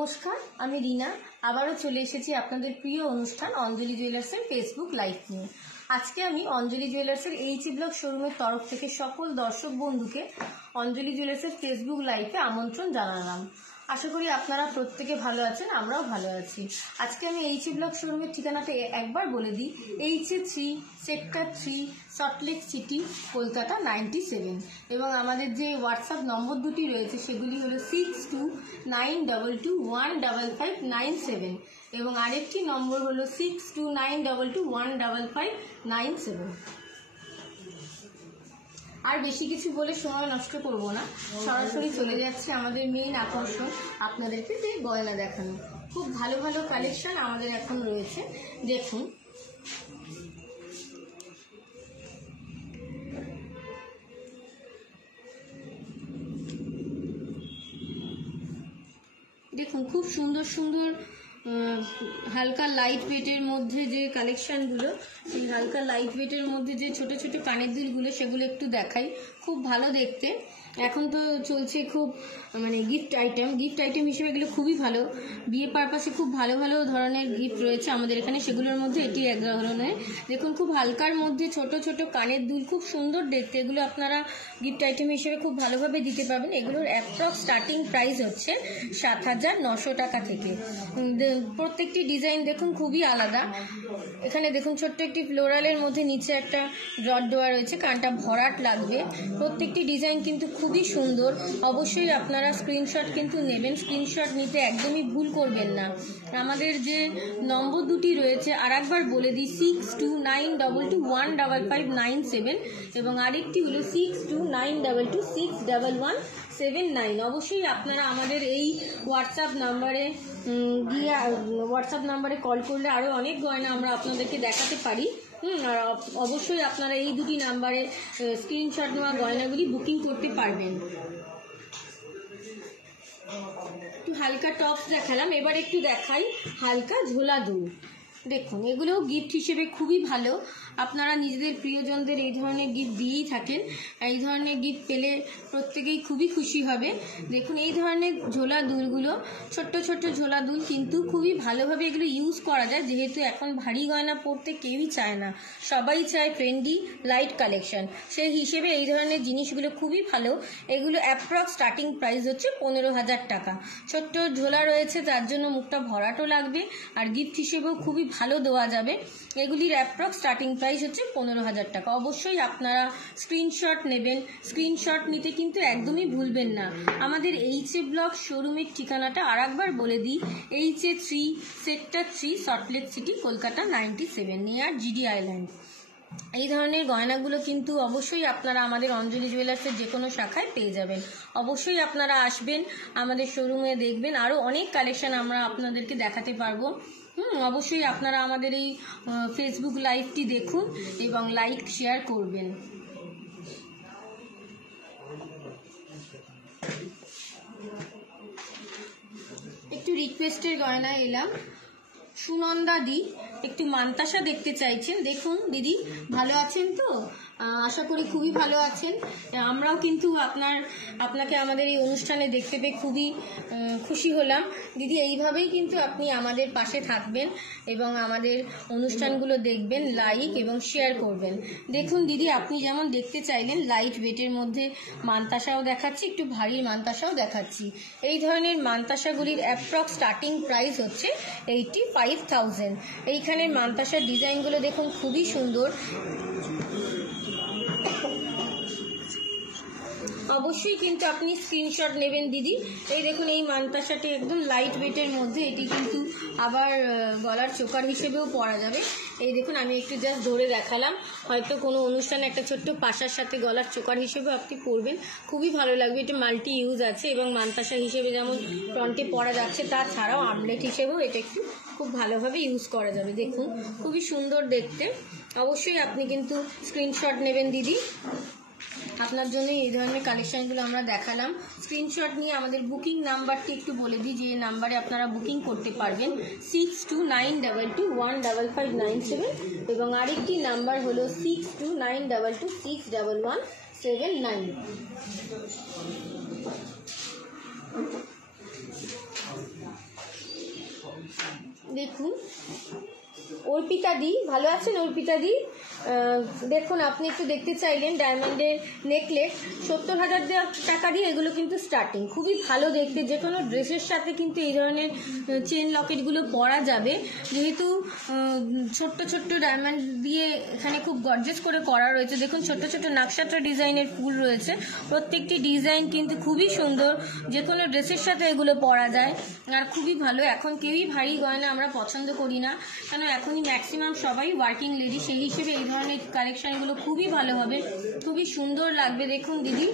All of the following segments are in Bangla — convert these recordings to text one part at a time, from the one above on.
নমস্কার, আমি রিনা। আবারও চলে এসেছি আপনাদের প্রিয় অনুষ্ঠান অঞ্জলি জুয়েলার্সের ফেসবুক লাইভ নিয়ে। আজকে আমি অঞ্জলি জুয়েলার্সের এইচই ব্লক শোরুমের তরফ থেকে সকল দর্শক বন্ধুকে অঞ্জলি জুয়েলার্সের ফেসবুক লাইভে আমন্ত্রণ জানালাম। আশা করি আপনারা প্রত্যেকে ভালো আছেন, আমরাও ভালো আছি। আজকে আমি এইচই ব্লক শোরুমের ঠিকানাটা একবার বলে দিই। H3 sector 3 Salt Lake city, Kolkata 97। এবং আমাদের যে হোয়াটসঅ্যাপ নম্বর দুটি রয়েছে সেগুলি হলো 6292215597 এবং আরেকটি নম্বর হলো 6292215597। আর বেশি কিছু বলে সময় নষ্ট করব না, সরাসরি চলে যাচ্ছে আমাদের মেইন আকর্ষণ, আপনাদেরকে যে গয়না দেখানো। খুব ভালো ভালো কালেকশন আমাদের এখন রয়েছে, দেখুন। দেখুন খুব সুন্দর সুন্দর হালকা লাইট ওয়েটের মধ্যে যে কালেকশনগুলো, সেই হালকা লাইট ওয়েটের মধ্যে যে ছোট ছোট কানের দুলগুলো, সেগুলো একটু দেখাই। খুব ভালো দেখতে। এখন তো চলছে খুব গিফট আইটেম হিসেবে এগুলো খুবই ভালো। বিয়ে পারপাসে খুব ভালো ভালো ধরনের গিফট রয়েছে আমাদের এখানে, সেগুলোর মধ্যে এটি এক ধরনের। দেখুন খুব হালকার মধ্যে ছোট ছোট কানের দুল, খুব সুন্দর দেখতে। এগুলো আপনারা গিফট আইটেম হিসেবে খুব ভালোভাবে দিতে পারবেন। এগুলোর অ্যাপ্রক্স স্টার্টিং প্রাইস হচ্ছে 7,900 টাকা থেকে। প্রত্যেকটি ডিজাইন দেখুন খুবই আলাদা। এখানে দেখুন ছোট্ট একটি ফ্লোরালের মধ্যে নিচে একটা ডট দেওয়া রয়েছে, কানটা ভরাট লাগবে। প্রত্যেকটি ডিজাইন কিন্তু খুবই সুন্দর। অবশ্যই আপনারা স্ক্রিনশট কিন্তু নেবেন, স্ক্রিনশট নিতে একদমই ভুল করবেন না। আমাদের যে নম্বর দুটি রয়েছে আর একবার বলে দিই, 6292215597 এবং আরেকটি হলো 6292261179। অবশ্যই আপনারা আমাদের এই হোয়াটসঅ্যাপ নাম্বারে কল করলে আরও অনেক গয়না আমরা আপনাদেরকে দেখাতে পারি। আর অবশ্যই আপনারা এই দুটি নাম্বারে স্ক্রিনশট নেওয়া গয়নাগুলি বুকিং করতে পারবেন। একটু হালকা টপস দেখালাম, এবার একটু দেখাই হালকা ঝোলা দুল। দেখুন এগুলোও গিফট হিসেবে খুবই ভালো। আপনারা নিজেদের প্রিয়জনদের এই ধরনের গিফট দিয়েই থাকেন, এই ধরনের গিফট পেলে প্রত্যেকেই খুবই খুশি হবে। দেখুন এই ধরনের ঝোলা দুলগুলো, ছোট্ট ছোট্ট ঝোলা দুল, কিন্তু খুবই ভালোভাবে এগুলো ইউজ করা যায়। যেহেতু এখন ভারী গয়না পরতে কেউই চায় না, সবাই চায় ট্রেন্ডি লাইট কালেকশন, সেই হিসেবে এই ধরনের জিনিসগুলো খুবই ভালো। এগুলো অ্যাপ্রক্স স্টার্টিং প্রাইস হচ্ছে 15,000 টাকা। ছোট্ট ঝোলা রয়েছে, তার জন্য মুখটা ভরাটও লাগবে, আর গিফট হিসেবেও খুবই ভালো দেওয়া যাবে। এগুলির অ্যাপ্রক্স স্টার্টিং প্রাইস হচ্ছে 15,000 টাকা। অবশ্যই আপনারা স্ক্রিনশট নেবেন, স্ক্রিনশট নিতে কিন্তু একদমই ভুলবেন না। আমাদের এইচএ ব্লক শোরুমের ঠিকানাটা আর একবার বলে দিই, H3 sector 3 Salt Lake city, Kolkata 97, near GD island. এই ধরনের গয়নাগুলো কিন্তু অবশ্যই আপনারা আমাদের অঞ্জলি জুয়েলার্সের যে কোনো শাখায় পেয়ে যাবেন। অবশ্যই আপনারা আসবেন, আমাদের শোরুমে দেখবেন, আরও অনেক কালেকশন আমরা আপনাদেরকে দেখাতে পারবো। অবশ্যই আপনারা আমাদের এই ফেসবুক লাইভটি দেখুন এবং লাইক শেয়ার করবেন। একটু রিকোয়েস্টের গয়না এলাম। সুনন্দা দি একটু মান্তাসা দেখতে চাইছেন। দেখুন দিদি, ভালো আছেন তো? আশা করি খুবই ভালো আছেন। আমরাও কিন্তু আপনাকে আমাদের এই অনুষ্ঠানে দেখতে পেয়ে খুবই খুশি হলাম। দিদি, এইভাবেই কিন্তু আপনি আমাদের পাশে থাকবেন এবং আমাদের অনুষ্ঠানগুলো দেখবেন, লাইক এবং শেয়ার করবেন। দেখুন দিদি, আপনি যেমন দেখতে চাইলেন, লাইট ওয়েটের মধ্যে মান্তাসাও দেখাচ্ছি, একটু ভারী মান্তাসাও দেখাচ্ছি। এই ধরনের মান্তাসাগুলির অ্যাপ্রক্স স্টার্টিং প্রাইস হচ্ছে 85,000। এইখানের মান্তাসার ডিজাইনগুলো দেখুন খুবই সুন্দর। অবশ্যই কিন্তু আপনি স্ক্রিনশট নেবেন দিদি। এই দেখুন এই মান্তাসাটি একদম লাইট ওয়েটের মধ্যে, এটি কিন্তু আবার গলার চোকার হিসেবেও পরা যাবে। এই দেখুন আমি একটু জাস্ট ধরে দেখালাম, হয়তো কোনো অনুষ্ঠানে একটা ছোট্ট পাশার সাথে গলার চোকার হিসেবেও আপনি পরবেন, খুবই ভালো লাগবে। এটা মাল্টি ইউজ আছে এবং মান্তাসা হিসেবে যেমন ফ্রন্টে পরা যাচ্ছে, তাছাড়াও আমলেট হিসেবেও এটা একটু খুব ভালোভাবে ইউজ করা যাবে। দেখুন খুবই সুন্দর দেখতে। অবশ্যই আপনি কিন্তু স্ক্রিনশট নেবেন দিদি, আপনার জন্য এই ধরনের কালেকশনগুলো আমরা দেখালাম। স্ক্রিনশট নিয়ে আমাদের বুকিং নাম্বারটি একটু বলে দিই, যে নাম্বারে আপনারা বুকিং করতে পারবেন 6292215597 এবং আরেকটি নাম্বার হলো 6292261179। দেখুন অর্পিতা দি, ভালো আছেন অর্পিতা দি? দেখুন আপনি একটু দেখতে চাইলেন ডায়মন্ডের নেকলেস, 70,000 টাকা দিয়ে এগুলো কিন্তু স্টার্টিং, খুবই ভালো দেখতে। যে কোনো ড্রেসের সাথে কিন্তু এই ধরনের চেন লকেটগুলো পরা যাবে, যেহেতু ছোট্ট ছোট্ট ডায়মন্ড দিয়ে এখানে খুব গর্জেস করে করা রয়েছে। দেখুন ছোট্ট ছোট্ট নাকশাটা ডিজাইনের ফুল রয়েছে, প্রত্যেকটি ডিজাইন কিন্তু খুবই সুন্দর, যে কোনো ড্রেসের সাথে এগুলো পরা যায় আর খুবই ভালো। এখন কেউই ভারী গয়না আমরা পছন্দ করি না, কেন এখনই ম্যাক্সিমাম সবাই ওয়ার্কিং লেডি, সেই হিসেবে এই ধরনের কালেকশনগুলো খুবই ভালো হবে, খুবই সুন্দর লাগবে। দেখুন দিদি,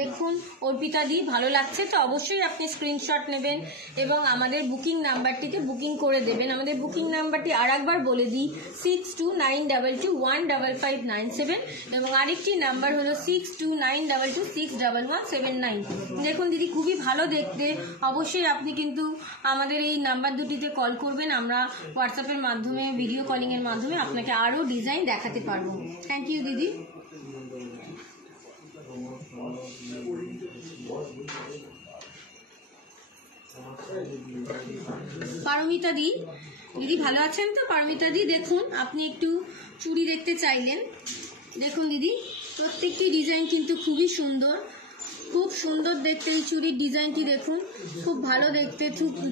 দেখুন অর্পিতা দি, ভালো লাগছে তো অবশ্যই আপনি স্ক্রিনশট নেবেন এবং আমাদের বুকিং নাম্বারটিতে বুকিং করে দেবেন। আমাদের বুকিং নাম্বারটি আর একবার বলে দিই, 6292215597 এবং আরেকটি নাম্বার হলো 6292261179। দেখুন দিদি, খুবই ভালো দেখতে, অবশ্যই আপনি কিন্তু আমাদের এই নাম্বার দুটিতে কল করবেন, আমরা হোয়াটসঅ্যাপের মাধ্যমে ভিডিও কলিংয়ের মাধ্যমে আপনাকে আরও ডিজাইন দেখাতে পারবো। থ্যাংক ইউ দিদি। পারমিতা দি, দিদি ভালো আছেন তো? পারমিতা দি দেখুন আপনি একটু চুড়ি দেখতে চাইলেন, দেখুন দিদি প্রত্যেকটি ডিজাইন কিন্তু খুবই সুন্দর, খুব সুন্দর দেখতে। এই চুড়ির ডিজাইনটি দেখুন, খুব ভালো দেখতে,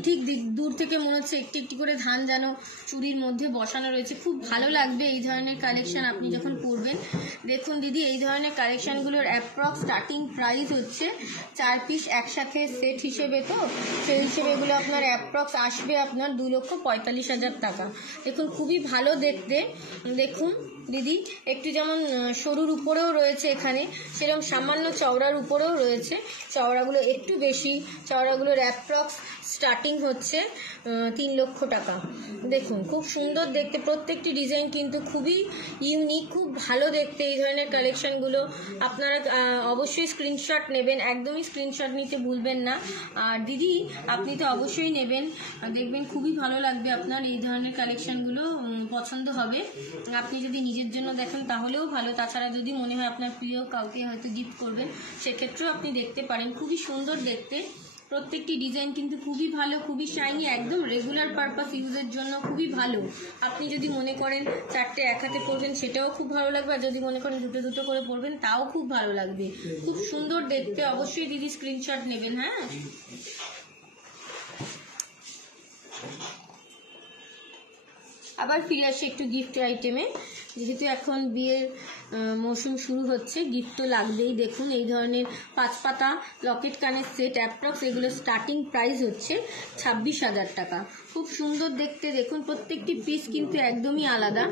ঠিক দূর থেকে মনে হচ্ছে একটি একটি করে ধান যেন চুড়ির মধ্যে বসানো রয়েছে, খুব ভালো লাগবে এই ধরনের কালেকশন আপনি যখন পরবেন। দেখুন দিদি, এই ধরনের কালেকশনগুলোর অ্যাপ্রক্স স্টার্টিং প্রাইস হচ্ছে 4 পিস একসাথে সেট হিসেবে, তো সেই হিসেবে এগুলো আপনার অ্যাপ্রক্স আসবে আপনার 2,45,000 টাকা। দেখুন খুবই ভালো দেখতে। দেখুন দিদি, একটু যেমন সরুর উপরেও রয়েছে এখানে, সেরকম সামান্য চওড়ার উপরেও রয়েছে, চওড়াগুলো একটু বেশি, চওড়াগুলোর অ্যাপ্রক্স স্টার্টিং হচ্ছে 3 লক্ষ টাকা। দেখুন খুব সুন্দর দেখতে, প্রত্যেকটি ডিজাইন কিন্তু খুবই ইউনিক, খুব ভালো দেখতে এই ধরনের কালেকশনগুলো। আপনারা অবশ্যই স্ক্রিনশট নেবেন, একদমই স্ক্রিনশট নিতে ভুলবেন না। আর দিদি আপনি তো অবশ্যই নেবেন, দেখবেন খুবই ভালো লাগবে আপনার, এই ধরনের কালেকশনগুলো পছন্দ হবে। আপনি যদি নিজের জন্য দেখেন তাহলেও ভালো, তাছাড়া যদি মনে হয় আপনার প্রিয় কাউকে হয়তো গিফট করবেন, সেক্ষেত্রেও আপনি দেখতে পারেন, খুবই সুন্দর দেখতে। প্রত্যেকটি ডিজাইন কিন্তু খুবই ভালো, খুবই শাইনি, একদম রেগুলার পারপাস ইউজের জন্য খুবই ভালো। আপনি যদি মনে করেন 4টে এক হাতে পরবেন সেটাও খুব ভালো লাগবে, আর যদি মনে করেন দুটো দুটো করে পরবেন তাও খুব ভালো লাগবে, খুব সুন্দর দেখতে। অবশ্যই দিদি স্ক্রিনশট নেবেন। হ্যাঁ, আবার ফিরে আসি একটু গিফট আইটেমে, যেহেতু এখন বিয়ের মৌসুম শুরু হচ্ছে, গিফট তো লাগবেই। দেখুন এই ধরনের 5 পাতা লকেট কানের সেট, অ্যাপ্রক্স এগুলো স্টার্টিং প্রাইস হচ্ছে 26,000 টাকা। খুব সুন্দর দেখতে, দেখুন প্রত্যেকটি পিস কিন্তু একদমই আলাদা,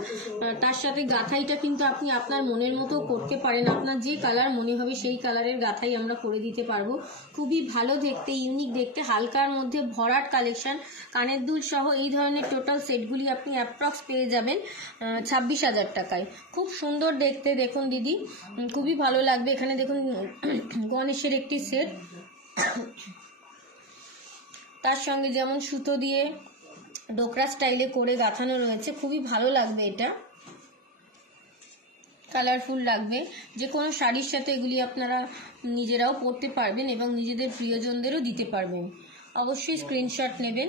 তার সাথে গাঁথাইটা কিন্তু আপনি আপনার মনের মতো করতে পারেন, আপনার যে কালার মনে হবে সেই কালারের গাঁথাই আমরা করে দিতে পারবো। খুবই ভালো দেখতে, ইউনিক দেখতে, হালকার মধ্যে ভরাট কালেকশন, কানের দুল সহ এই ধরনের টোটাল সেটগুলি আপনি অ্যাপ্রক্স পেয়ে যাবেন 26,000 টাকায়। খুব সুন্দর দেখতে, দেখুন দিদি খুবই ভালো লাগবে। এখানে দেখুন গণেশের একটি সেট, তার সঙ্গে যেমন সুতো দিয়ে ডোকরা স্টাইলে করে গাঁথানো রয়েছে, খুবই ভালো লাগবে, এটা কালারফুল লাগবে। যে কোনো শাড়ির সাথে এগুলি আপনারা নিজেরাও পরতে পারবেন এবং নিজেদের প্রিয়জনদেরও দিতে পারবেন। অবশ্যই স্ক্রিনশট নেবেন।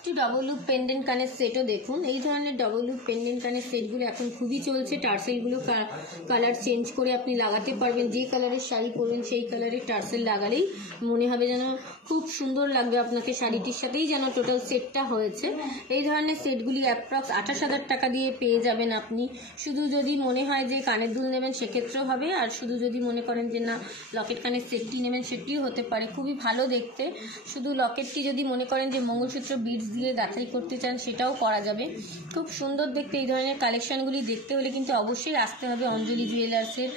একটু ডবল লুপ পেন্ডেন্ট কানের সেটও দেখুন, এই ধরনের ডবল লুপ পেন্ডেন্ট কানের সেটগুলো এখন খুবই চলছে। টার্সেলগুলো কালার চেঞ্জ করে আপনি লাগাতে পারবেন, যে কালারের শাড়ি পরবেন সেই কালারের টার্সেল লাগালেই মনে হবে যেন খুব সুন্দর লাগবে আপনাকে, শাড়িটির সাথেই যেন টোটাল সেটটা হয়েছে। এই ধরনের সেটগুলি অ্যাপ্রক্স 28,000 টাকা দিয়ে পেয়ে যাবেন আপনি। শুধু যদি মনে হয় যে কানের দুল নেবেন সেক্ষেত্রেও হবে, আর শুধু যদি মনে করেন যে না লকেট কানের সেটটি নেবেন সেটিও হতে পারে, খুবই ভালো দেখতে। শুধু লকেটটি যদি মনে করেন যে মঙ্গলসূত্র বিডস দিয়ে গাঁথাই করতে চান সেটাও করা যাবে, খুব সুন্দর দেখতে। এই ধরনের কালেকশনগুলি দেখতে হলে কিন্তু অবশ্যই আসতে হবে অঞ্জলি জুয়েলার্সের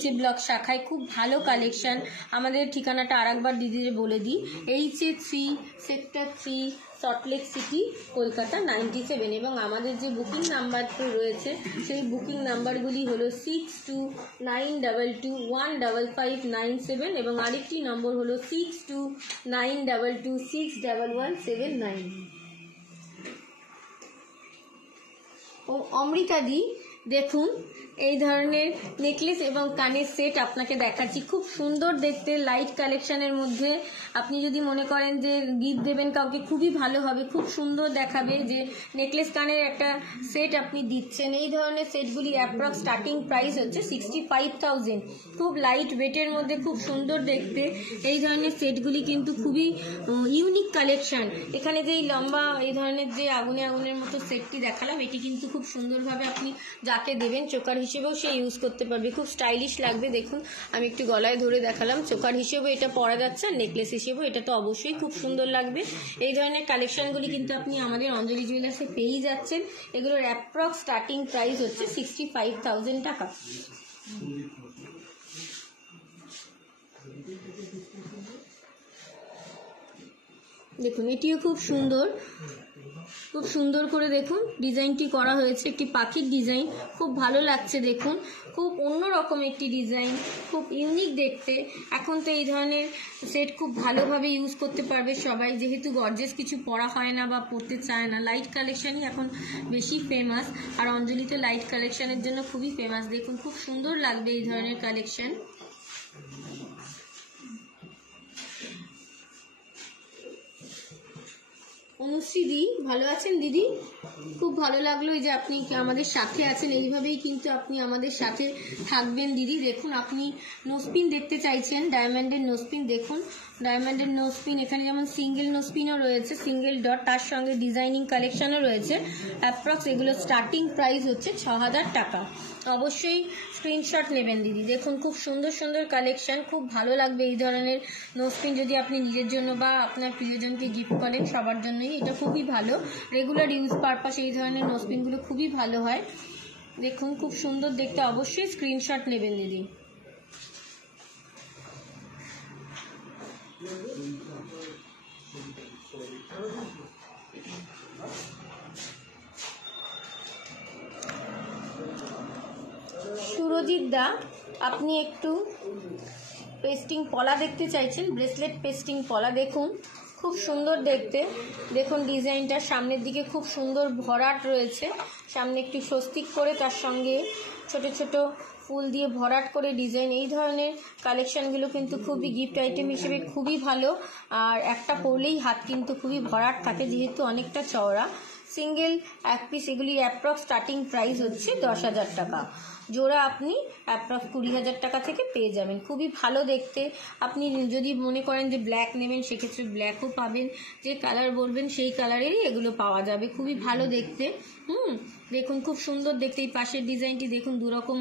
HA ব্লক শাখায়, খুব ভালো কালেকশন। আমাদের ঠিকানাটা আরেকবার দিদির বলে দিই, HA 3 sector 3 Salt Lake city, Kolkata 97, এবং আমাদের যে বুকিং নাম্বারটি রয়েছে সেই বুকিং নাম্বারগুলি হলো 6292215597 এবং আরেকটি নম্বর হলো 6292261179। ও অমৃতা দি দেখুন এই ধরনের নেকলেস এবং কানের সেট আপনাকে দেখাচ্ছি, খুব সুন্দর দেখতে, লাইট কালেকশনের মধ্যে। আপনি যদি মনে করেন যে গিফট দেবেন কাউকে, খুবই ভালো হবে, খুব সুন্দর দেখাবে যে নেকলেস কানের একটা সেট আপনি দিচ্ছেন। এই ধরনের সেটগুলি অ্যাপ্রক্স স্টার্টিং প্রাইস হচ্ছে 65,000। খুব লাইট ওয়েটের মধ্যে, খুব সুন্দর দেখতে। এই ধরনের সেটগুলি কিন্তু খুবই ইউনিক কালেকশন। এখানে যে লম্বা এই ধরনের যে আগুনের মতো সেটটি দেখালাম, এটি কিন্তু খুব সুন্দরভাবে আপনি যাকে দেবেন চোকার হিসেবেও সে ইউজ করতে পারবে, খুব স্টাইলিশ লাগবে। দেখুন আমি একটু গলায় ধরে দেখালাম, চোকার হিসেবেও এটা পরা যাচ্ছে, আর নেকলেস হিসেবেও এটা তো অবশ্যই খুব সুন্দর লাগবে। এই ধরনের কালেকশনগুলি কিন্তু আপনি আমাদের অঞ্জলি জুয়েলার্সে পেয়েই যাচ্ছেন। এগুলোর অ্যাপ্রক্স স্টার্টিং প্রাইস হচ্ছে 65,000 টাকা। দেখুন এটিও খুব সুন্দর, খুব সুন্দর করে দেখুন ডিজাইনটি করা হয়েছে, একটি পাখির ডিজাইন, খুব ভালো লাগছে। দেখুন খুব অন্যরকম একটি ডিজাইন, খুব ইউনিক দেখতে। এখন তো এই ধরনের সেট খুব ভালোভাবে ইউজ করতে পারবে সবাই, যেহেতু গর্জেস কিছু পরা হয় না বা পরতে চায় না। লাইট কালেকশনই এখন বেশি ফেমাস, আর অঞ্জলি তো লাইট কালেকশনের জন্য খুবই ফেমাস। দেখুন খুব সুন্দর লাগবে এই ধরনের কালেকশন। অনুশ্রী দি, ভালো আছেন দিদি? খুব ভালো লাগলো এই যে আপনি আমাদের সাথে আছেন, এইভাবেই কিন্তু আপনি আমাদের সাথে থাকবেন দিদি। দেখুন আপনি নোজপিন দেখতে চাইছেন, ডায়মন্ডের নোজপিন। দেখুন ডায়মন্ডের নোজপিন, এখানে যেমন সিঙ্গেল নোজপিনও রয়েছে, সিঙ্গেল ডট, তার সঙ্গে ডিজাইনিং কালেকশনও রয়েছে। অ্যাপ্রক্স এগুলো স্টার্টিং প্রাইস হচ্ছে 6,000 টাকা। অবশ্যই স্ক্রিনশট নেবেন দিদি। দেখুন খুব সুন্দর সুন্দর কালেকশন, খুব ভালো লাগবে এই ধরনের নোজপিন যদি আপনি নিজের জন্য বা আপনার প্রিয়জনকে গিফট করেন, সবার জন্যই এটা খুবই ভালো। রেগুলার ইউজ পারপাস এই ধরনের নোজপিনগুলো খুবই ভালো হয়। দেখুন খুব সুন্দর দেখতে, অবশ্যই স্ক্রিনশট নেবেন দিদি। সুরজিৎ দা, আপনি একটু পেস্টিং পলা দেখতে চাইছেন, ব্রেসলেট পেস্টিং পলা। দেখুন খুব সুন্দর দেখতে। দেখুন ডিজাইনটা সামনের দিকে খুব সুন্দর ভরাট রয়েছে, সামনে একটু স্বস্তিক করে, তার সঙ্গে ছোট ছোট ফুল দিয়ে ভরাট করে ডিজাইন। এই ধরনের কালেকশনগুলো কিন্তু খুবই গিফট আইটেম হিসেবে খুবই ভালো, আর একটা পরলেই হাত কিন্তু খুবই ভরাট থাকে, যেহেতু অনেকটা চওড়া। সিঙ্গেল এক পিস এগুলি অ্যাপ্রক্স স্টার্টিং প্রাইস হচ্ছে 10,000 টাকা। জোড়া আপনি অ্যাপ্রক্স 20,000 টাকা থেকে পেয়ে যাবেন, খুবই ভালো দেখতে। আপনি যদি মনে করেন যে ব্ল্যাক নেবেন, সেক্ষেত্রে ব্ল্যাকও পাবেন, যে কালার বলবেন সেই কালারেরই এগুলো পাওয়া যাবে, খুবই ভালো দেখতে। দেখুন খুব সুন্দর দেখতে। এই পাশের ডিজাইনটি দেখুন, দুরকম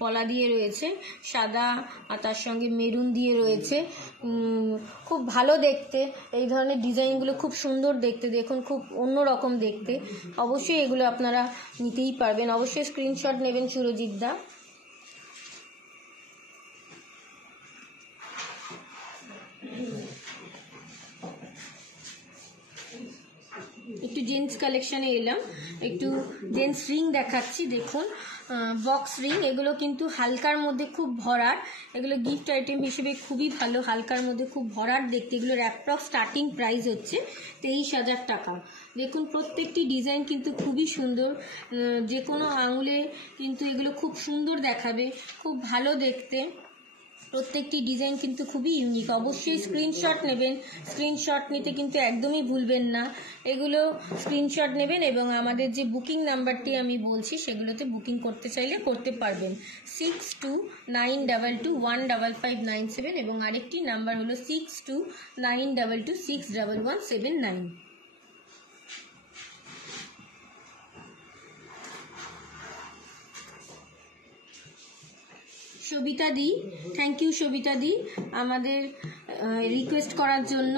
পলা দিয়ে রয়েছে, সাদা আর তার সঙ্গে মেরুন দিয়ে রয়েছে, খুব ভালো দেখতে। এই ধরনের ডিজাইনগুলো খুব সুন্দর দেখতে, দেখুন খুব অন্যরকম দেখতে। অবশ্যই এগুলো আপনারা নিতেই পারবেন, অবশ্যই স্ক্রিনশট নেবেন সুরজিৎ দা। একটু জেন্টস কালেকশনে এলাম, একটু জেন্টস রিং দেখাচ্ছি। দেখুন বক্স রিং, এগুলো কিন্তু হালকার মধ্যে খুব ভরাট, এগুলো গিফট আইটেম হিসেবে খুবই ভালো, হালকার মধ্যে খুব ভরাট দেখতে। এগুলোর অ্যাপ্রক্স স্টার্টিং প্রাইস হচ্ছে 23,000 টাকা। দেখুন প্রত্যেকটি ডিজাইন কিন্তু খুবই সুন্দর, যে কোনো আঙুলে কিন্তু এগুলো খুব সুন্দর দেখাবে, খুব ভালো দেখতে। প্রত্যেকটি ডিজাইন কিন্তু খুবই ইউনিক। অবশ্যই স্ক্রিনশট নেবেন, স্ক্রিনশট নিতে কিন্তু একদমই ভুলবেন না। এগুলো স্ক্রিনশট নেবেন এবং আমাদের যে বুকিং নাম্বারটি আমি বলছি সেগুলোতে বুকিং করতে চাইলে করতে পারবেন, 6292215597, এবং আরেকটি নাম্বার হলো 6292261179। সবিতা দি, থ্যাংক ইউ সবিতা দি আমাদের রিকোয়েস্ট করার জন্য।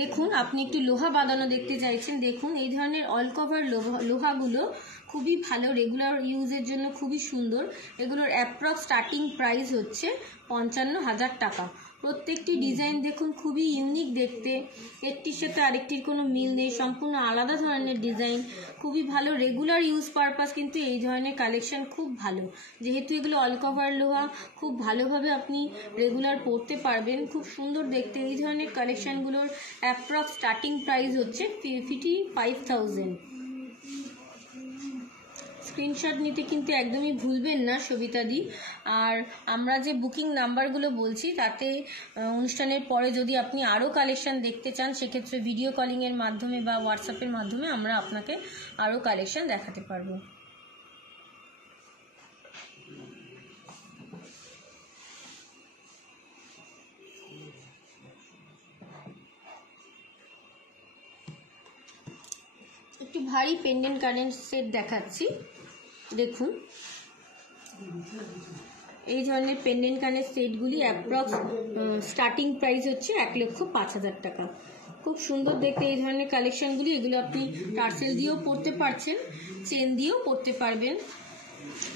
দেখুন আপনি একটু লোহা বাঁধানো দেখতে চাইছেন। দেখুন এই ধরনের অল কভার লোহাগুলো খুবই ভালো, রেগুলার ইউজের জন্য খুবই সুন্দর। এগুলোর অ্যাপ্রক্স স্টার্টিং প্রাইস হচ্ছে 55,000 টাকা। প্রত্যেকটি ডিজাইন দেখুন খুবই ইউনিক দেখতে, একটির সাথে আরেকটির কোনো মিল নেই, সম্পূর্ণ আলাদা ধরনের ডিজাইন, খুবই ভালো। রেগুলার ইউজ পারপাস কিন্তু এই ধরনের কালেকশন খুব ভালো, যেহেতু এগুলো অল কভার লোহা, খুব ভালোভাবে আপনি রেগুলার পরতে পারবেন, খুব সুন্দর দেখতে। এই ধরনের কালেকশনগুলোর অ্যাপ্রক্স স্টার্টিং প্রাইস হচ্ছে 55,000। স্ক্রিনশট নিতে কিন্তু একদমই ভুলবেন না সবিতাদি। আর আমরা যে বুকিং নাম্বারগুলো বলছি তাতে অনুষ্ঠানের পরে যদি আপনি আরও কালেকশান দেখতে চান সেক্ষেত্রে ভিডিও কলিংয়ের মাধ্যমে বা হোয়াটসঅ্যাপের মাধ্যমে আমরা আপনাকে আরও কালেকশান দেখাতে পারবো। একটু ভারী পেন্ডেন্ট কানের সেট দেখাচ্ছি, দেখুন এই ধরনের পেন্ডেন্ট কানের সেটগুলি অ্যাপ্রক্স স্টার্টিং প্রাইস হচ্ছে 1,05,000 টাকা। খুব সুন্দর দেখতে এই ধরনের কালেকশনগুলি। এগুলো আপনি টার্সেল দিয়েও পরতে পারছেন, চেন দিয়েও পরতে পারবেন।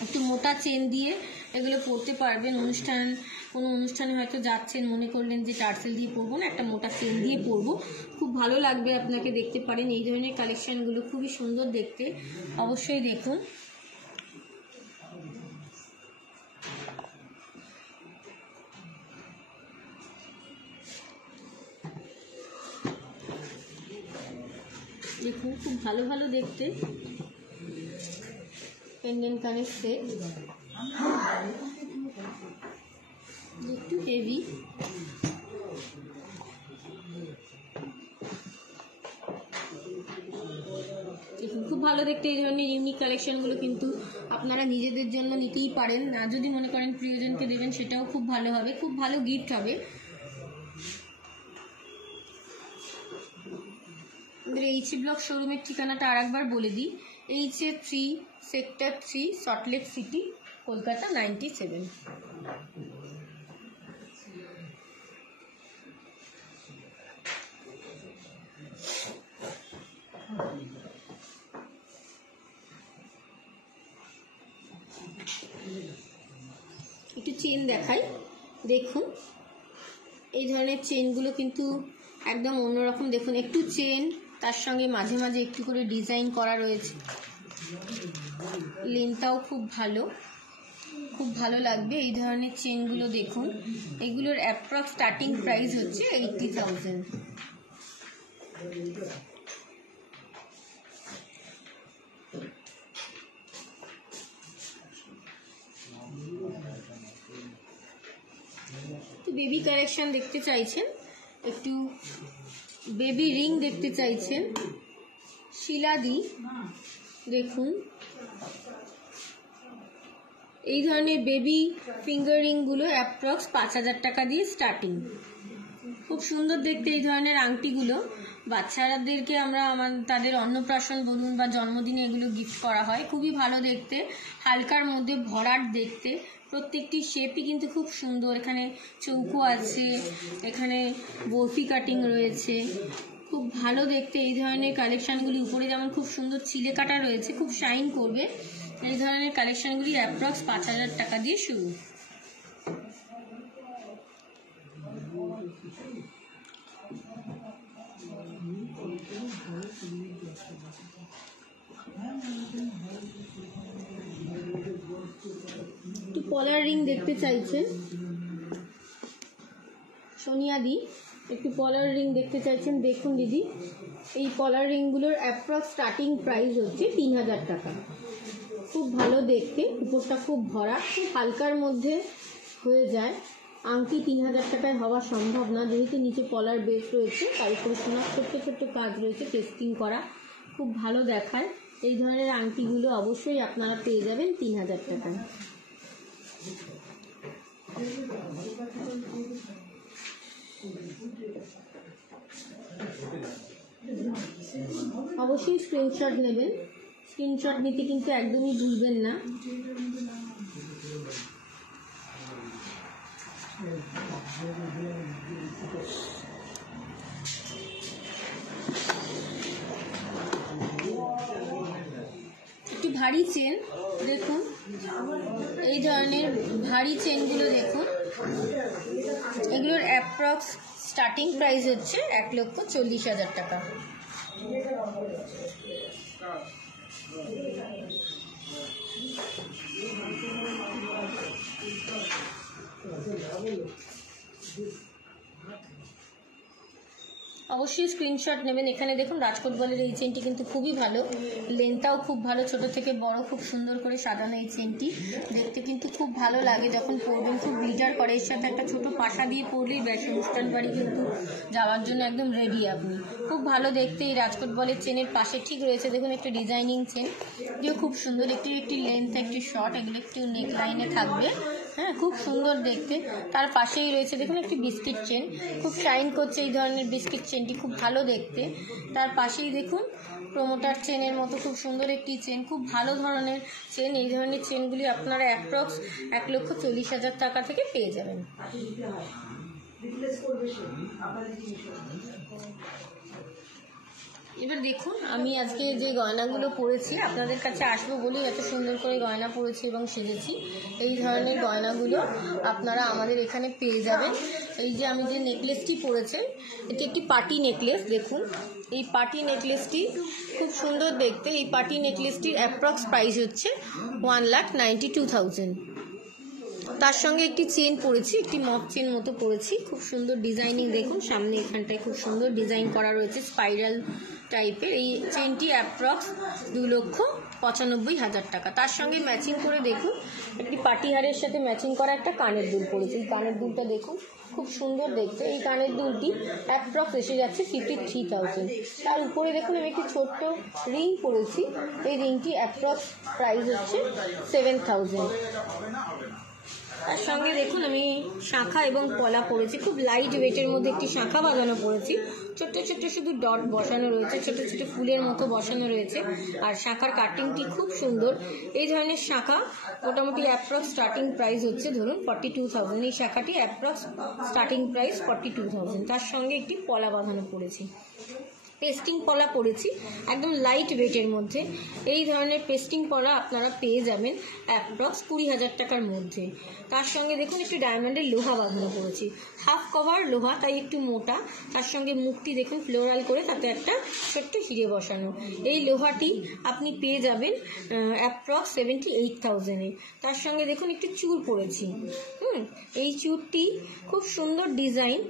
একটু মোটা চেন দিয়ে এগুলো পরতে পারবেন। কোনো অনুষ্ঠানে হয়তো যাচ্ছেন, মনে করলেন যে টার্সেল দিয়ে পরবো না, একটা মোটা চেন দিয়ে পরবো, খুব ভালো লাগবে আপনাকে, দেখতে পারেন। এই ধরনের কালেকশনগুলো খুবই সুন্দর দেখতে, অবশ্যই দেখুন। দেখুন খুব ভালো ভালো দেখতে পেন্ডেন্ট কানের সেট, একটু হেভি। খুব ভালো দেখতে এই ধরনের ইউনিক কালেকশনগুলো কিন্তু আপনারা নিজেদের জন্য নিতেই পারেন। না যদি মনে করেন প্রিয়জনকে দেবেন সেটাও খুব ভালো হবে, খুব ভালো গিফট হবে। আমাদের এইচ ব্লক শোরুমের ঠিকানাটা আর একবার বলে দিই, HA3 sector 3 Salt Lake city, Kolkata 97। একটু চেন দেখাই, দেখুন এই ধরনের চেনগুলো কিন্তু একদম অন্যরকম। দেখুন একটু চেন, তার সঙ্গে মাঝে মাঝে একটু করে ডিজাইন করা রয়েছে। লেনটাও খুব ভালো, খুব ভালো লাগবে এই ধরনের চেনগুলো। দেখুন এগুলোর অ্যাপ্রক্স স্টার্টিং প্রাইস হচ্ছে 80,000। বেবি কালেকশন দেখতে চাইছেন, একটু বেবি রিং দেখতে চাইছেন, শিলাদি দেখুন এই ধরনের বেবি ফিঙ্গার রিংগুলো অ্যাপ্রক্স 5,000 টাকা দিয়ে স্টার্টিং। খুব সুন্দর দেখতে এই ধরনের আংটিগুলো বাচ্চাদেরকে আমরা তাদের অন্নপ্রাশন বলুন বা জন্মদিনে এগুলো গিফট করা হয়, খুবই ভালো দেখতে, হালকার মধ্যে ভরাট দেখতে। প্রত্যেকটি শেপই কিন্তু খুব সুন্দর। এখানে চৌকো আছে, এখানে বরফি কাটিং রয়েছে, খুব ভালো দেখতে এই ধরনের কালেকশনগুলি। উপরে যেমন খুব সুন্দর চিলে কাটা রয়েছে, খুব শাইন করবে। এই ধরনের কালেকশনগুলি অ্যাপ্রক্স 5,000 টাকা দিয়ে শুরু। একটু পলার রিং দেখতে চাইছেন সোনিয়াদি, একটু পলার রিং দেখতে চাইছেন, দেখুন দিদি এই পলার রিংগুলোর অ্যাপ্রক্স স্টার্টিং প্রাইস হচ্ছে 3,000 টাকা। খুব ভালো দেখতে, উপরটা খুব ভরা, খুব হালকার মধ্যে হয়ে যায়। আংটি 3,000 টাকায় হওয়া সম্ভব না, যেহেতু নিচে পলার বেস রয়েছে, তার উপরে সোনার ছোট্ট ছোট্ট কাজ রয়েছে টেস্টিং করা, খুব ভালো দেখায়। এই ধরনের আংটিগুলো অবশ্যই আপনারা পেয়ে যাবেন 3,000 টাকায়। অবশ্যই স্ক্রিনশট নেবেন, স্ক্রিনশট নিতে কিন্তু একদমই ভুলবেন না। একটু ভারী চেন দেখুন, এই ধরনের ভারী চেনগুলো দেখুন, এগুলোর অ্যাপ্রক্স স্টার্টিং প্রাইস হচ্ছে 1,40,000 টাকা। অবশ্যই স্ক্রিনশট নেবেন। এখানে দেখুন রাজকোট বলের এই চেনটি কিন্তু খুবই ভালো, লেন্থটাও খুব ভালো, ছোট থেকে বড় খুব সুন্দর করে সাজানো এই চেনটি। দেখতে কিন্তু খুব ভালো লাগে যখন পরবেন, খুব গ্লিটার করে। এর সাথে একটা ছোট পাশা দিয়ে পরলেই ব্যাস অনুষ্ঠান বাড়ি কিন্তু যাওয়ার জন্য একদম রেডি আপনি। খুব ভালো দেখতে এই রাজকোট বলের চেনের পাশে ঠিক রয়েছে দেখুন একটা ডিজাইনিং চেন, এটিও খুব সুন্দর। একটি লেন্থ একটি শর্ট, এগুলো একটু নেক লাইনে থাকবে, হ্যাঁ খুব সুন্দর দেখতে। তার পাশেই রয়েছে দেখুন একটি বিস্কিট চেন, খুব শাইন করছে এই ধরনের বিস্কিট চেনটি, খুব ভালো দেখতে। তার পাশেই দেখুন প্রোমোটার চেনের মতো খুব সুন্দর একটি চেন, খুব ভালো ধরনের চেন। এই ধরনের চেনগুলি আপনারা অ্যাপ্রক্স 1,40,000 টাকা থেকে পেয়ে যাবেন। এবার দেখুন আমি আজকে যে গয়নাগুলো পরেছি আপনাদের কাছে আসবো বলি এত সুন্দর করে গয়না পরেছি এবং সেজেছি। এই ধরনের গয়নাগুলো আপনারা আমাদের এখানে পেয়ে যাবেন। এই যে আমি যে নেকলেসটি পরেছি এটি একটি পার্টি নেকলেস। দেখুন এই পার্টি নেকলেসটি খুব সুন্দর দেখতে। এই পার্টি নেকলেসটির অ্যাপ্রক্স প্রাইস হচ্ছে 1,92,000। তার সঙ্গে একটি চেন পরেছি, একটি মক চেন মতো পরেছি, খুব সুন্দর ডিজাইনিং। দেখুন সামনে এখানটায় খুব সুন্দর ডিজাইন করা রয়েছে স্পাইরাল টাইপের। এই চেনটি অ্যাপ্রক্স 2,95,000 টাকা। তার সঙ্গে ম্যাচিং করে দেখুন একটি পাটিহারের সাথে ম্যাচিং করা একটা কানের দুল পরেছি। এই কানের দুলটা দেখুন খুব সুন্দর দেখতে। এই কানের দুলটি অ্যাপ্রক্স এসে যাচ্ছে 53,000। তার উপরে দেখুন আমি একটি ছোট্ট রিং পরেছি, এই রিংটি অ্যাপ্রক্স প্রাইস হচ্ছে 7,000। তার সঙ্গে দেখুন আমি শাঁখা এবং পলা পরেছি, খুব লাইট ওয়েটের মধ্যে একটি শাঁখা বাঁধানো পরেছি। ছোট্ট ছোট্ট শুধু ডট বসানো রয়েছে, ছোট ছোট ফুলের মতো বসানো রয়েছে। আর শাঁখার কাটিংটি খুব সুন্দর। এই ধরনের শাঁখা মোটামুটি অ্যাপ্রক্স স্টার্টিং প্রাইস হচ্ছে ধরুন 42,000। এই শাঁখাটি অ্যাপ্রক্স স্টার্টিং প্রাইস 42,000। তার সঙ্গে একটি পলা বাঁধানো পড়েছি, পেস্টিং পলা পরেছি একদম লাইট ওয়েটের মধ্যে। এই ধরনের পেস্টিং পলা আপনারা পেয়ে যাবেন অ্যাপ্রক্স 20,000 টাকার মধ্যে। তার সঙ্গে দেখুন একটু ডায়মন্ডের লোহা বাঁধানো করেছি, হাফ কভার লোহা তাই একটু মোটা। তার সঙ্গে মুখটি দেখুন ফ্লোরাল করে, তাতে একটা ছোট্ট হিরে বসানো। এই লোহাটি আপনি পেয়ে যাবেন অ্যাপ্রক্স 78,000-এ। তার সঙ্গে দেখুন একটু চূড় পরেছি, এই চূড়টি খুব সুন্দর ডিজাইন।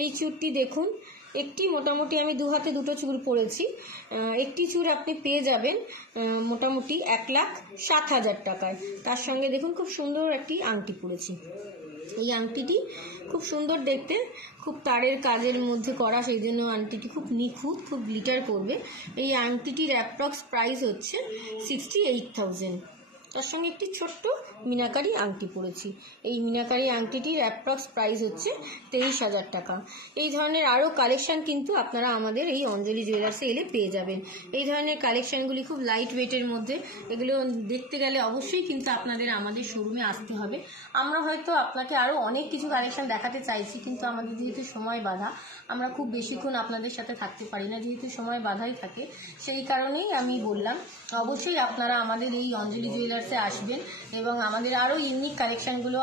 এই চূড়টি দেখুন একটি মোটামুটি আমি দু হাতে দুটো চূড় পরেছি। একটি চূড় আপনি পেয়ে যাবেন মোটামুটি 1,07,000 টাকায়। তার সঙ্গে দেখুন খুব সুন্দর একটি আংটি পরেছি। এই আংটিটি খুব সুন্দর দেখতে, খুব তারের কাজের মধ্যে করা, সেই জন্য আংটিটি খুব নিখুঁত, খুব গ্লিটার করবে। এই আংটিটির অ্যাপ্রক্স প্রাইস হচ্ছে 68,000। তার সঙ্গে একটি ছোট্ট মিনাকারি আংটি পরেছি। এই মিনাকারি আংটিটির অ্যাপ্রক্স প্রাইস হচ্ছে 23,000 টাকা। এই ধরনের আরও কালেকশন কিন্তু আপনারা আমাদের এই অঞ্জলি জুয়েলার্সে এলে পেয়ে যাবেন। এই ধরনের কালেকশনগুলি খুব লাইট ওয়েটের মধ্যে, এগুলো দেখতে গেলে অবশ্যই কিন্তু আপনাদের আমাদের শোরুমে আসতে হবে। আমরা হয়তো আপনাকে আরও অনেক কিছু কালেকশন দেখাতে চাইছি, কিন্তু আমাদের যেহেতু সময় বাধা, আমরা খুব বেশিক্ষণ আপনাদের সাথে থাকতে পারি না, যেহেতু সময় বাধাই থাকে। সেই কারণেই আমি বললাম অবশ্যই আপনারা আমাদের এই অঞ্জলি জুয়েলার্সে আসবেন এবং আমাদের আরও ইউনিক কালেকশনগুলো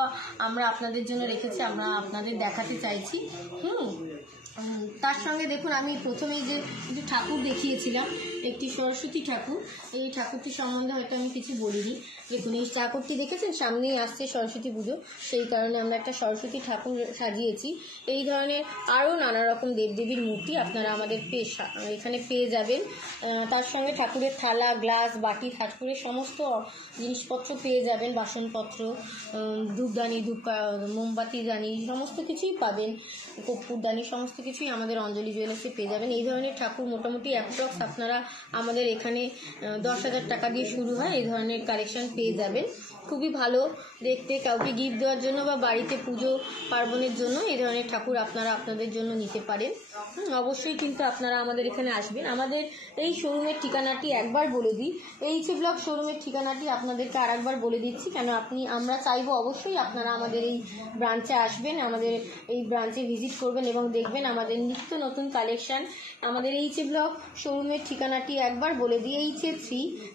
আমরা আপনাদের জন্য রেখেছি, আমরা আপনাদের দেখাতে চাইছি। তার সঙ্গে দেখুন আমি প্রথমেই যে ঠাকুর দেখিয়েছিলাম, একটি সরস্বতী ঠাকুর। এই ঠাকুরটি সম্বন্ধে হয়তো আমি কিছু বলিনি। দেখুন এই ঠাকুরটি দেখেছেন, সামনেই আসছে সরস্বতী পুজো, সেই কারণে আমরা একটা সরস্বতী ঠাকুর সাজিয়েছি। এই ধরনের আরও নানা রকম দেবদেবীর মূর্তি আপনারা আমাদের এখানে পেয়ে যাবেন। তার সঙ্গে ঠাকুরের থালা, গ্লাস, বাটি, ঠাকুরের সমস্ত জিনিসপত্র পেয়ে যাবেন, বাসনপত্র, ধূপদানি, মোমবাতি দানি, সমস্ত কিছুই পাবেন, কর্পূরদানি, সমস্ত কিছুই আমাদের অঞ্জলি জুয়েলার্সে পেয়ে যাবেন। এই ধরনের ঠাকুর মোটামুটি অ্যাপ্রক্স আপনারা আমাদের এখানে 10,000 টাকা দিয়ে শুরু হয়। এই ধরনের কালেকশন পেয়ে যাবেন, খুবই ভালো দেখতে, কাউকে গিফট দেওয়ার জন্য বা বাড়িতে পুজো পার্বণের জন্য এই ধরনের ঠাকুর আপনারা আপনাদের জন্য নিতে পারেন। অবশ্যই কিন্তু আপনারা আমাদের এখানে আসবেন। আমাদের এই শোরুমের ঠিকানাটি একবার বলে দিই, এইচ ব্লক শোরুমের ঠিকানাটি আপনাদেরকে আর একবার বলে দিচ্ছি, কেন আমরা চাইবো অবশ্যই আপনারা আমাদের এই ব্রাঞ্চে আসবেন, আমাদের এই ব্রাঞ্চে ভিজিট করবেন এবং দেখবেন আমাদের নিত্য নতুন কালেকশন। আমাদের এইচ ব্লক শোরুমের ঠিকানাটি একবার বলে দিই, H3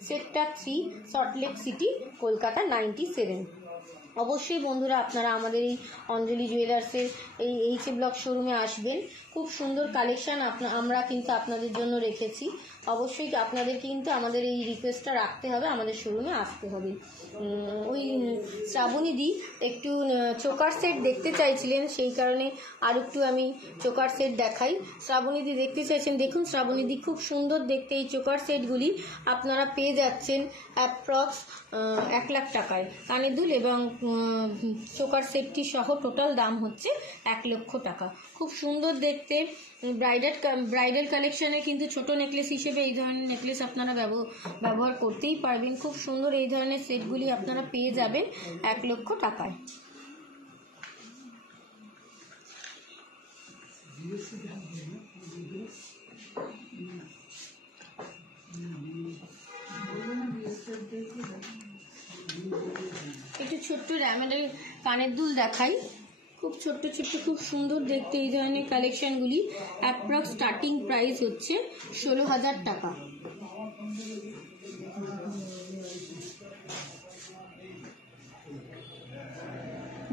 sector 3 Salt Lake city, Kolkata 97। অবশ্যই বন্ধুরা আপনারা আমাদের এই অঞ্জলি জুয়েলার্সের এই এইচ ব্লক শোরুমে আসবেন। খুব সুন্দর কালেকশন আমরা কিন্তু আপনাদের জন্য রেখেছি। অবশ্যই আপনাদের কিন্তু আমাদের এই রিকোয়েস্টটা রাখতে হবে, আমাদের শোরুমে আসতে হবে। ওই শ্রাবণীদি একটু চোকার সেট দেখতে চাইছিলেন, সেই কারণে আর একটু আমি চোকার সেট দেখাই। শ্রাবণীদি দেখতে চাইছেন, দেখুন শ্রাবণীদি খুব সুন্দর দেখতে এই চোকার সেটগুলি আপনারা পেয়ে যাচ্ছেন অ্যাপ্রক্স 1 লাখ টাকায়। কানের দুল এবং চোকার সেটটি সহ টোটাল দাম হচ্ছে 1 লক্ষ টাকা। খুব সুন্দর দেখতে ব্রাইডাল কালেকশনে কিন্তু ছোট নেকলেস হিসেবে এই ধরনের নেকলেস আপনারা ব্যবহার করতেই পারবেন। খুব সুন্দর এই ধরনের সেটগুলি আপনারা পেয়ে যাবেন 1 লক্ষ টাকায়। একটু ছোট্ট ডায়মন্ডের কানের দুল দেখাই, খুব ছোট্ট ছোট্ট খুব সুন্দর দেখতে এই ধরনের কালেকশনগুলি। অ্যাপ্রক্স স্টার্টিং প্রাইস হচ্ছে 16,000 টাকা।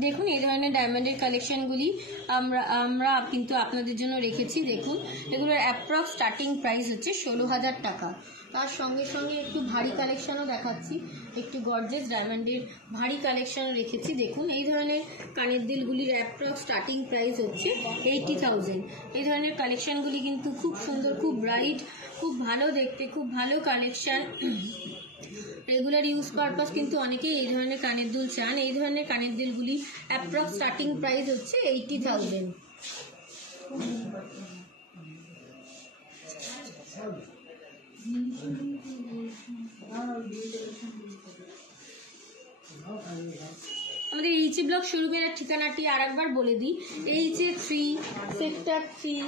দেখুন এই ধরনের ডায়মন্ডের কালেকশনগুলি আমরা কিন্তু আপনাদের জন্য রেখেছি। দেখুন এগুলোর অ্যাপ্রক্স স্টার্টিং প্রাইস হচ্ছে 16,000 টাকা। তার সঙ্গে সঙ্গে একটু ভারী কালেকশনও দেখাচ্ছি, একটু গর্জিয়াস ডায়মন্ডের ভারী কালেকশনও রেখেছি। দেখুন এই ধরনের কানের দিলগুলির অ্যাপ্রক্স স্টার্টিং প্রাইস হচ্ছে 80,000। এই ধরনের কালেকশনগুলি কিন্তু খুব সুন্দর, খুব ব্রাইট, খুব ভালো দেখতে, খুব ভালো কালেকশন। রেগুলার ইউজ পারপাস কিন্তু অনেকেই এই ধরনের কানের দুল চান। এই ধরনের কানের দুলগুলি অ্যাপ্রক্স স্টার্টিং প্রাইস হচ্ছে 80,000। আমাদের এইচএ ব্লক শোরুমের ঠিকানাটি আর একবার বলে দিই, এইচএ 3 সেক্টর 3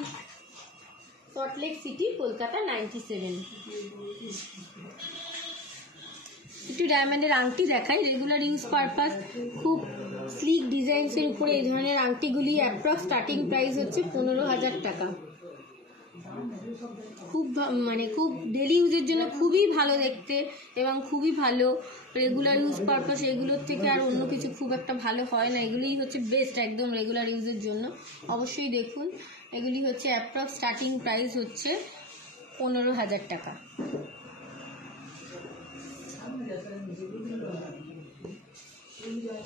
সল্টলেক সিটি, কলকাতা 97। একটু ডায়মন্ডের আংটি দেখাই, রেগুলার ইউজ পারপাস খুব স্লিক ডিজাইনসের উপরে এই ধরনের আংটিগুলি অ্যাপ্রক্স স্টার্টিং প্রাইস হচ্ছে 15,000 টাকা। খুব খুব ডেলি ইউজের জন্য খুবই ভালো দেখতে এবং খুবই ভালো। রেগুলার ইউজ পারপাস এগুলোর থেকে আর অন্য কিছু খুব একটা ভালো হয় না, এগুলিই হচ্ছে বেস্ট একদম রেগুলার ইউজের জন্য। অবশ্যই দেখুন এগুলি হচ্ছে অ্যাপ্রক্স স্টার্টিং প্রাইস হচ্ছে 15,000 টাকা।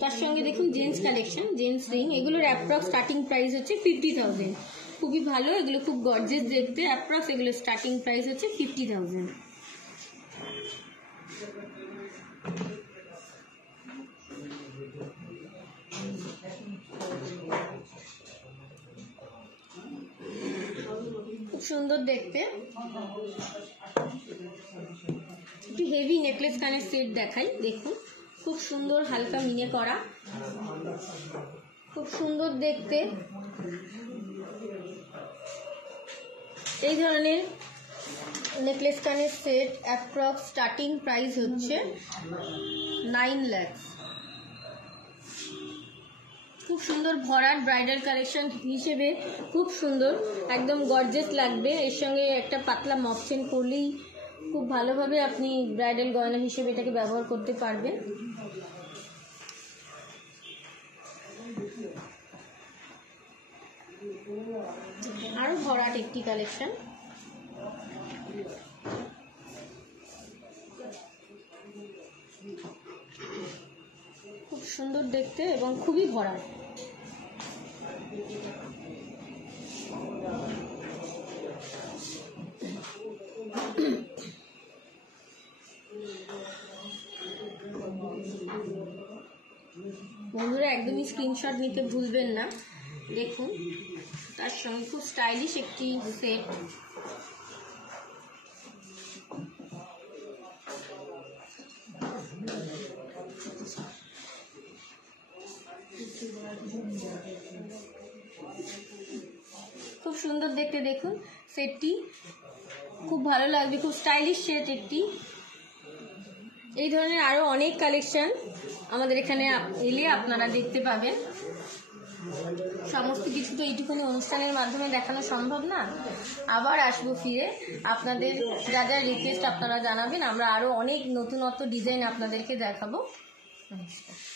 তার সঙ্গে দেখুন জেন্টস কালেকশন, জেন্টস রিং, এগুলোর অ্যাপ্রক্স স্টার্টিং প্রাইস হচ্ছে 50,000। খুবই ভালো, এগুলো খুব গর্জিয়াস দেখতে। অ্যাপ্রক্স এগুলো স্টার্টিং প্রাইস হচ্ছে 50,000। খুব সুন্দর দেখতে একটু হেভি নেকলেস কানের সেট দেখাই। দেখুন খুব সুন্দর হালকা মিনে করা, খুব সুন্দর দেখতে। এই ধরনের নেকলেস কানের সেট অ্যাপ্রক্স স্টার্টিং প্রাইস হচ্ছে 9 লাখ। খুব সুন্দর ভরাট ব্রাইডাল কালেকশন হিসেবে খুব সুন্দর, একদম গর্জিয়াস লাগবে। এর সঙ্গে একটা পাতলা মফ চেন করলেই খুব ভালোভাবে আপনি ব্রাইডাল গয়না হিসেবে এটাকে ব্যবহার করতে পারবেন। আরো ভরাট একটি কালেকশন, খুব সুন্দর দেখতে এবং খুবই ভরাট। বন্ধুরা একদমই স্ক্রিনশট নিতে ভুলবেন না। দেখুন তার সঙ্গে খুব স্টাইলিশ একটি সেট, খুব সুন্দর দেখতে। দেখুন সেটটি খুব ভালো লাগবে, খুব স্টাইলিশ সেট একটি। এই ধরনের আরো অনেক কালেকশন আমাদের এখানে এলে আপনারা দেখতে পাবেন। সমস্ত কিছু তো এইটুকুনি অনুষ্ঠানের মাধ্যমে দেখানো সম্ভব না। আবার আসবো ফিরে, আপনাদের যা যা রিকোয়েস্ট আপনারা জানাবেন, আমরা আরো অনেক নতুনত্ব ডিজাইন আপনাদেরকে দেখাবো। নমস্কার।